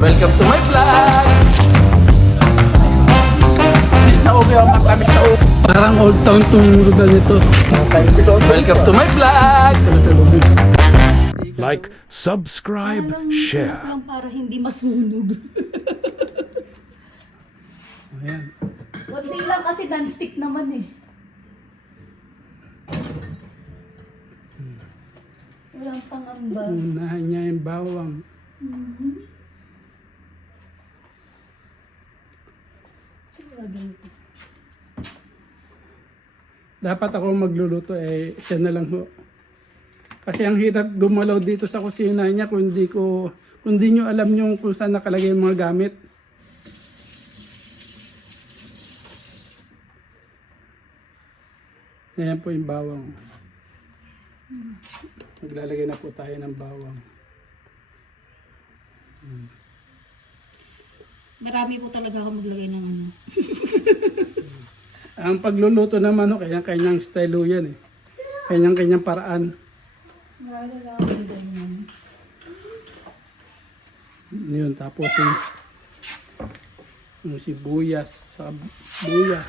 Welcome to my vlog! Miss na ubi ang mata, miss na ubi. Parang old town tong lugar nito. Welcome to my vlog! Like, subscribe, share. Lang para hindi masunog. Ayan. Kunti lang kasi non-stick naman eh. Walang pangamba. Unahan niya yung bawang. Siguro ganito. Dapat ako magluluto eh, siya na lang ho. Kasi ang hirap gumalaw dito sa kusina niya kung hindi nyo alam yung kung saan nakalagay yung mga gamit. Ayan po yung bawang. Maglalagay na po tayo ng bawang. Marami po talaga ako maglagay ng ano. Ang pagluluto naman, kanyang style ho yan eh. Kanyang paraan. Marami lang ako ganyan. Yun, tapos yung sibuyas, buya.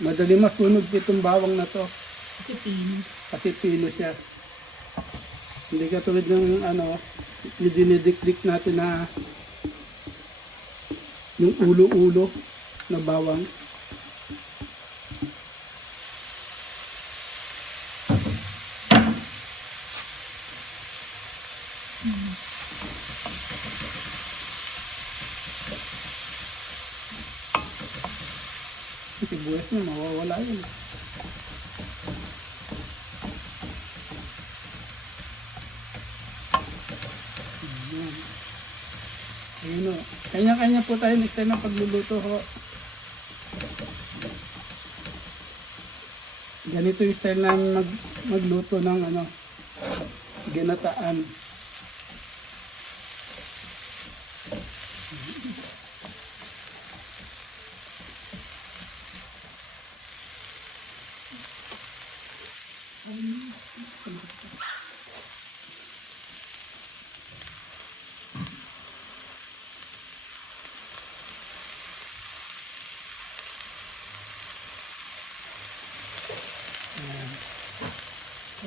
Madali masunog itong bawang na to. Kasi pino. Kasi pino siya. Hindi katulad ng yung dinidikdik natin na yung ulo-ulo na bawang. Sibuyas niya, mawawala yun. Ayun o. Kanya-kanya po tayo next time ng pagluluto ho. Ganito yung style namin magluto ng ginataan.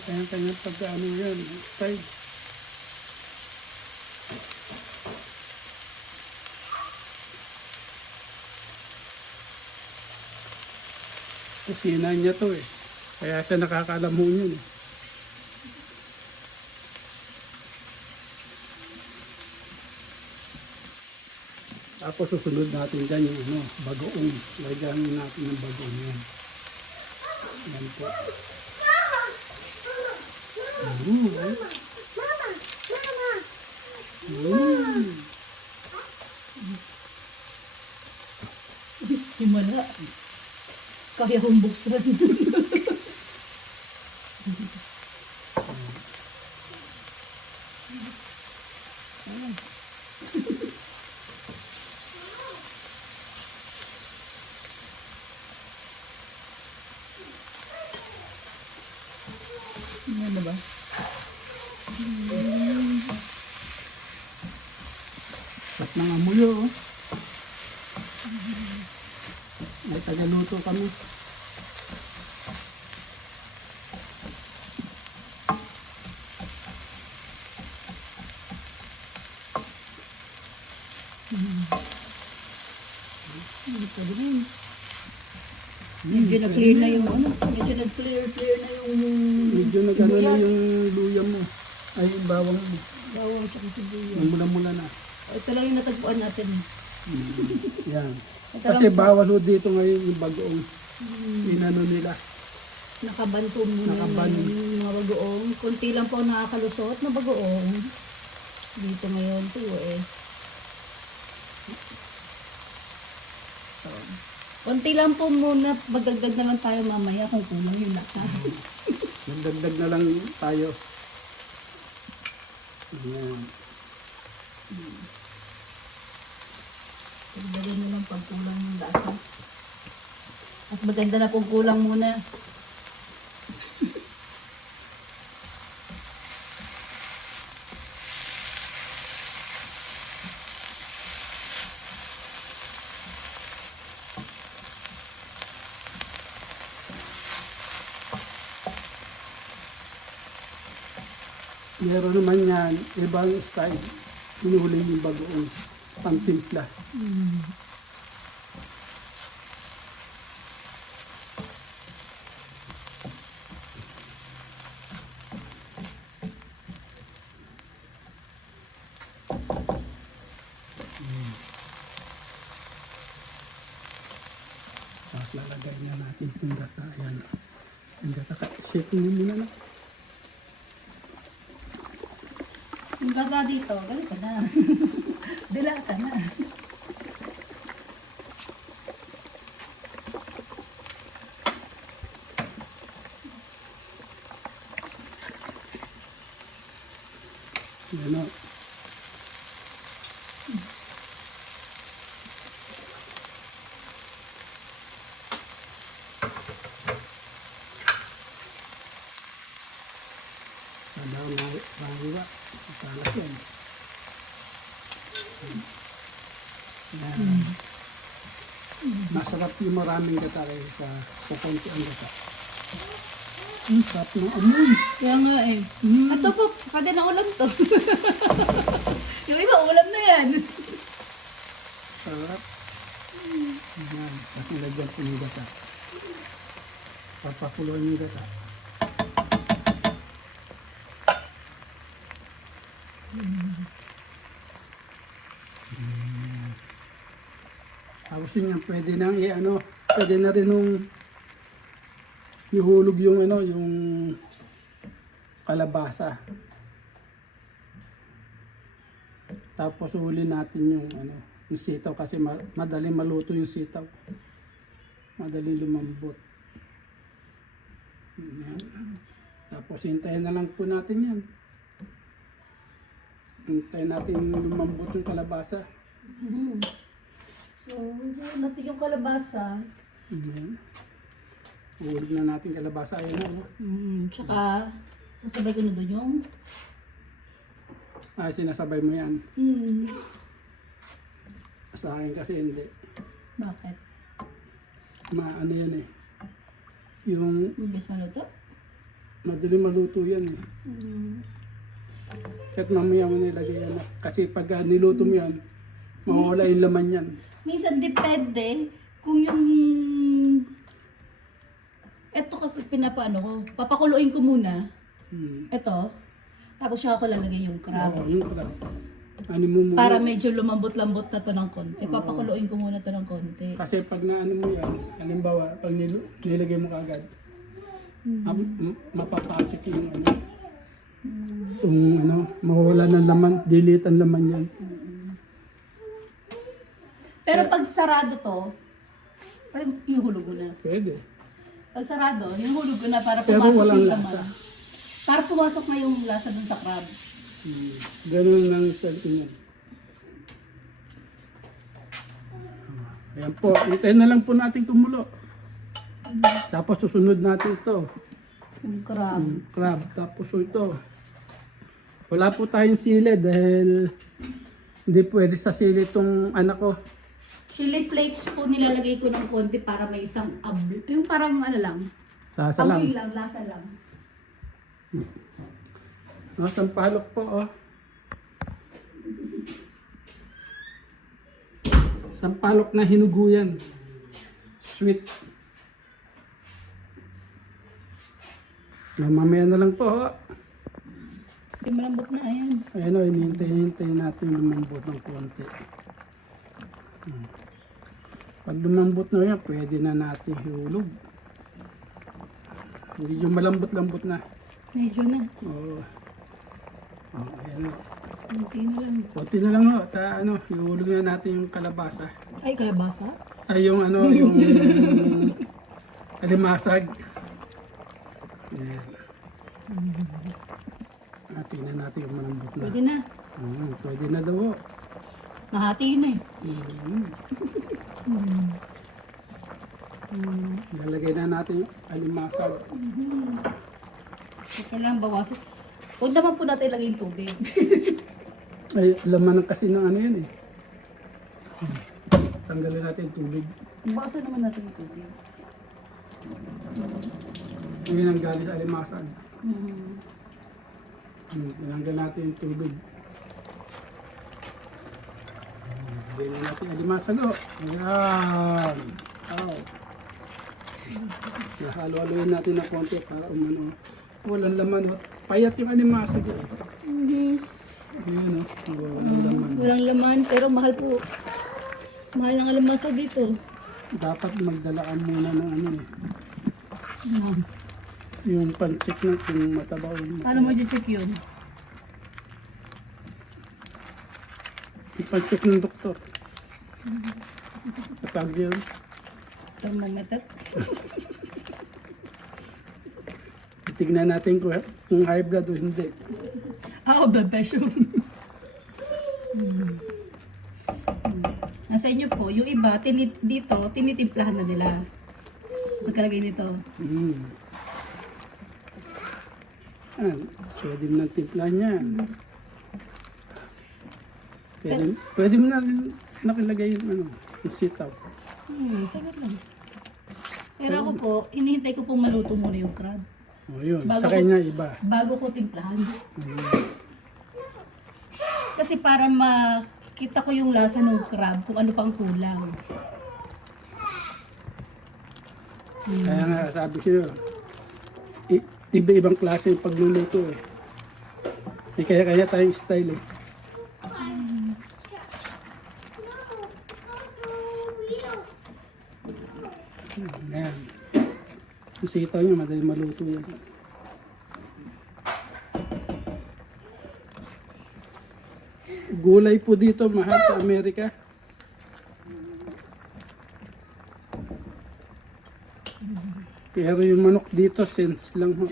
Kanya-kanya pagkaano yan, style. Kusina niya to eh. Kaya siya nakakaalam mo yun eh. Tapos susunod natin dyan yung bagoong. Lagyan natin ng bagoong yan. Yan po. Himala. Kaya kong buksan. Ano ba? At nangamuyo oh. May tagaluto kami. Medyo na-clear na yung ano. Medyo nag-clear na yung Medyo nagano na yung luya mo. Ay, yung bawang mo. bawang at sibuyas. Mula-mula na. Ito lang yung natagpuan natin. Yan. Ito Kasi lang, bawal ho dito ngayon yung bagoong. Inano nila. nakabanto muna Nakaban. yung mga bagoong. Kunti lang po nakakalusot na bagoong. Dito ngayon sa US. Konti lang po muna, magdagdag na lang tayo mamaya kung kulang yung lasa. Nagdagdag na lang tayo. Ayan. Dagdagan na lang pag kulang yung lasa. Mas maganda na kung kulang muna. Meron naman yan, ibang style. Hinuli yung bagoong pangtimpla. Tapos lalagay na natin yung gata. Ayan. Yung gata, shake mo muna na. Yung gaga dito, galing ka na. Dila ka na. Ayan o. Mahiwa. Masalat yan. Ayan. Masarap yung maraming gata kayo sa kukunti ang gata. Sarap ng amoy. Kaya nga eh. Ito po, kada na ulam to. Yung iba, ulam na yan. Sarap. Ayan. Tapos nilagyan po yung gata. Papakuloy yung gata. Tapos yun yan, pwede nang pwede na rin nung ihulog yung yung kalabasa. Tapos huli natin yung yung sitaw kasi madali maluto yung sitaw. Madali lumambot. Yan. Tapos hintayin na lang po natin yan. Hintayin natin lumambot yung kalabasa. So, natin yung kalabasa. Hulog na natin kalabasa. Ayan na. Tsaka, sasabay ko na doon yung... Sinasabay mo yan. Sa akin kasi hindi. Bakit? Ano yan eh. Yung Mabilis maluto? madali maluto yan eh. Kahit mamaya mo nilagay yan. Kasi pag niluto mo yan, mawawala yung laman yan. Minsan depende kung yung... Ito kasi pinapaano ko. Papakuluin ko muna. Ito. Tapos siya ako lalagay yung crab. Oo, yung crab. Ano mo muna. Para medyo lumambot-lambot na to ng konti. Papakuluin ko muna to ng konti. Kasi pag naano mo yan, halimbawa, pag nilagay mo kagad, mapapasok yung mawawala ng laman, delete ang laman yan. Pero pag sarado to, ihulog mo na. Pwede. Pag sarado, ihulog ko na para Pero pumasok walang yung lasa. laman. Para pumasok na yung lasa dun sa crab. Ganun lang style ko yan. Ayan po, hintayin na lang po natin tumulo. Tapos susunod natin ito. Yung crab. Crab. Tapos ito. Wala po tayong sili dahil hindi pwede sa sili itong anak ko. Chili flakes po nilalagay ko ng konti para may isang yung parang lang. Lasa lang. Amoy lang, lasa lang. Sampalok po, oh. Sampalok na hinuguyan. Sweet. Mamaya na lang po, oh. Hindi malambot na, ayan. Ayan, oh, hinihintay natin lumambot ng konti. Pag lumambot na yan, pwede na natin ihulog. Hindi yung malambot-lambot na. Medyo na. Oo. Oh, ayan, oh. Konti na lang. Konti na lang, oh. Ihulog na natin yung kalabasa. Ay, kalabasa? Ay, yung yung alimasag. Ayan. Tingnan natin yung malambot na. Pwede na. Pwede na daw, oh. Nahati na eh. Lalagay na natin yung alimasag. Ito lang, bawasan. Huwag naman po natin ilagay yung tubig. Ay, laman ng kasi ng ano yun eh. Tanggalin natin yung tubig. Bawasan naman natin yung tubig. Ngayon ang galing sa alimasag. Hmm. Tinanggal natin yung tubig. Lagyan natin yung alimasag o. Ayan. Oh. Halo-haloyin natin na konti para umano. Walang laman o. Payat yung alimasag o. Ayan o. Walang laman. Walang laman, pero mahal po. Mahal ng alamasa dito. Dapat magdala ka muna ng ano eh. Yung pan-check na kung mataba o hindi. Paano mo i-check yun? Yung pan-check ng doktor. Kapag yun. Thermometer? Tignan natin kung high blood o hindi. Blood pressure. Nasa inyo po, yung iba, dito, tinitimplahan na nila. Magkalagay nito. Pwede mo ng timpla niya. Pwede mo na nakilagay yung ano, yung sitaw. Sagot lang. Pero ako po, hinihintay ko pong maluto muna yung crab. O yun, Bago sa ko- kanya iba. Bago ko timplahan. Kasi para makita ko yung lasa ng crab, kung ano pang kulang. Kaya nga sabi ko iba-ibang klase yung pagluluto eh. Kaya tayong style eh. Ayan. Yung sitaw niya, madali maluto yan. Gulay po dito, mahal sa Amerika. Pero yung manok dito, cents lang ho.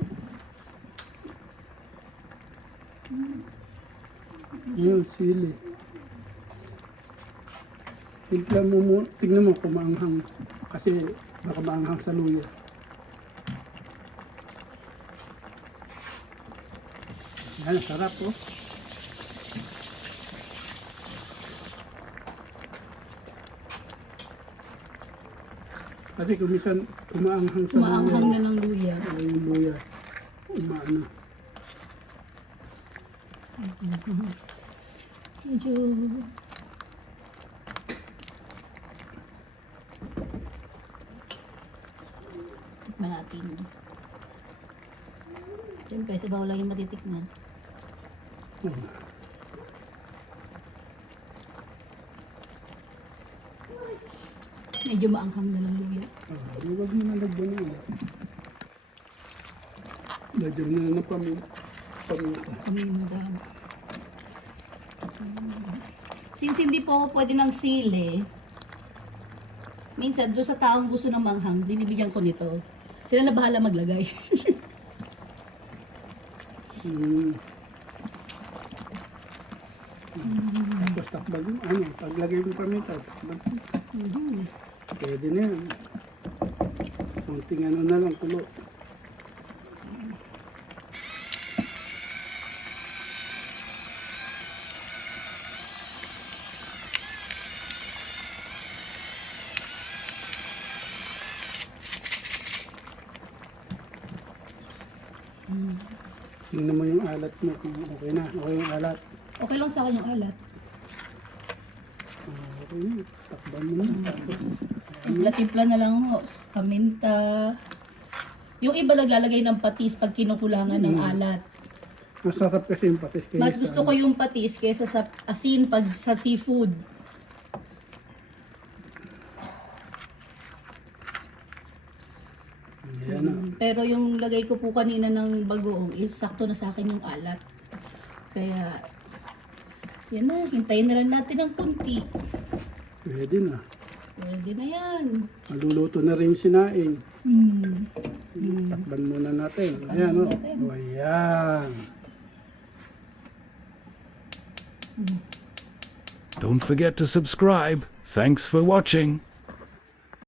Yun, sili. Tignan mo kung maanghang. Kasi baka maanghang sa luya. Yan, sarap oh. Kasi kung minsan umaanghang sa Maanghang na ng luya. luya. Yung luya. Umaano. Medyo... Tikman natin. Siyempre, sa bawal lang yung matitikman. Oh. Medyo maanghang na ng luya. Huwag mo nalagyan na. Lagyan mo na ng paminta. Paminta. Since hindi po ako pwede ng sili, minsan doon sa taong gusto ng manghang, binibigyan ko nito. Sila na bahala maglagay. Tapos takbag mo, paglagay mo paminta, takbag mo. Pwede na yan. Kunting ano na lang, kulo. Tingnan mo yung alat mo kung okay na. Okay yung alat. Okay lang sa akin yung alat. Okay na. Takban mo na. Timpla-timpla na lang ho. Paminta. Yung iba naglalagay ng patis pag kinukulangan ng alat. Masarap kasi yung patis. Kaya Mas gusto ko yung patis kaysa sa asin pag sa seafood. Yan na. Pero yung lagay ko po kanina ng bagoong is sakto na sa akin yung alat. Kaya, yan na. Hintayin na lang natin ng kunti. Pwede na. Pwede na yan. Maluluto na rin yung sinaing. Hmm. Takban muna natin. Ayan o. natin. Oh. Ayan. Don't forget to subscribe. Thanks for watching.